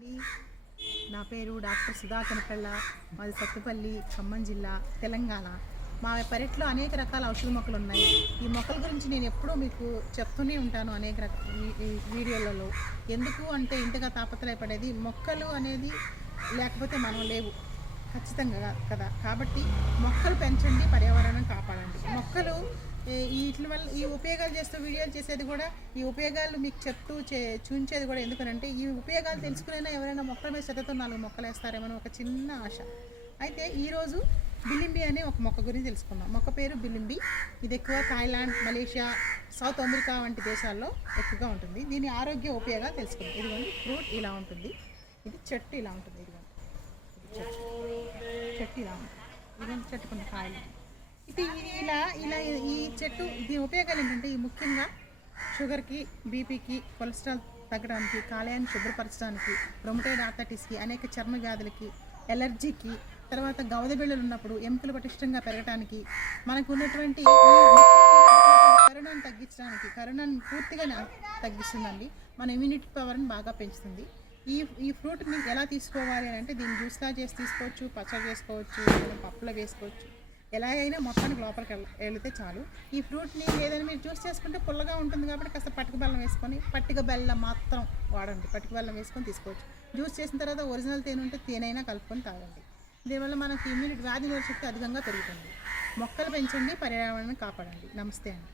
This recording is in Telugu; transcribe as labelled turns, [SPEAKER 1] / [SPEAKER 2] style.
[SPEAKER 1] అండి. నా పేరు డాక్టర్ సుధా కనకళ్ళ మాది సత్తుపల్లి ఖమ్మం జిల్లా తెలంగాణ. మా పెరట్లో అనేక రకాల ఔషధ మొక్కలు ఉన్నాయి. ఈ మొక్కల గురించి నేను ఎప్పుడూ మీకు చెప్తూనే ఉంటాను అనేక రక వీడియోలలో. ఎందుకు అంటే ఇంతగా తాపత్రయపడేది మొక్కలు అనేది లేకపోతే మనం లేవు. ఖచ్చితంగా కదా. కాబట్టి మొక్కలు పెంచండి పర్యావరణం కాపాడండి. వీటి వల్ల ఈ ఉపయోగాలు చేస్తూ వీడియోలు చేసేది కూడా ఈ ఉపయోగాలు మీకు చెప్తూ చే చూపించేది కూడా ఎందుకనంటే ఈ ఉపయోగాలు తెలుసుకునే ఎవరైనా మొక్కల మీద శ్రద్ధతో నాలుగు మొక్కలు వేస్తారేమో ఒక చిన్న ఆశ. అయితే ఈరోజు బిలింబి అనే ఒక మొక్క గురించి తెలుసుకుందాం. మొక్క పేరు బిలింబి. ఇది ఎక్కువ థాయిలాండ్ మలేషియా సౌత్ అమెరికా వంటి దేశాల్లో ఎక్కువగా ఉంటుంది. దీని ఆరోగ్య ఉపయోగాలు తెలుసుకుందాం. ఇదిగోండి ఫ్రూట్ ఇలా ఉంటుంది. ఇది చెట్టు ఇలా ఉంటుంది. ఇదిగోండి. ఇది చెట్టు. చెట్టు ఇలా ఉంటుంది. ఇదిగోండి చెట్టు కొన్ని కాయలు ఇది ఇలా ఇలా ఈ చెట్టు దీని ఉపయోగాలు ఏంటంటే ఈ ముఖ్యంగా షుగర్కి బీపీకి కొలెస్ట్రాల్ తగ్గడానికి కాలేయాన్ని శుభ్రపరచడానికి రొమటైడ్ ఆర్థటిస్కి అనేక చర్మ వ్యాధులకి ఎలర్జీకి తర్వాత గవద బిళ్ళలు ఉన్నప్పుడు ఎముకలు పటిష్టంగా పెరగడానికి మనకు ఉన్నటువంటి ఈ కరోనాను తగ్గించడానికి కరోనాను పూర్తిగా తగ్గిస్తుందండి. మన ఇమ్యూనిటీ పవర్ని బాగా పెంచుతుంది. ఈ ఈ ఫ్రూట్ని ఎలా తీసుకోవాలి అని అంటే దీన్ని జ్యూస్లా చేసి తీసుకోవచ్చు పచ్చడి చేసుకోవచ్చు పప్పులో వేసుకోవచ్చు. ఎలాగైనా మొత్తానికి లోపలికి వెళితే చాలు. ఈ ఫ్రూట్ని ఏదైనా మీరు జ్యూస్ చేసుకుంటే పుల్లగా ఉంటుంది కాబట్టి కాస్త పట్టుక బెల్లం వేసుకొని పట్టిక బెల్లం మాత్రం వాడండి. పట్టిక బెల్లం వేసుకొని తీసుకోవచ్చు. జ్యూస్ చేసిన తర్వాత ఒరిజినల్ తేనె ఉంటే తేనైనా కలుపుకొని తాగండి. దీనివల్ల మనకి ఇమ్యూనిటీ వ్యాధి నిరోధక శక్తి అధికంగా పెరుగుతుంది. మొక్కలు పెంచండి పర్యావరణాన్ని కాపాడండి. నమస్తే అండి.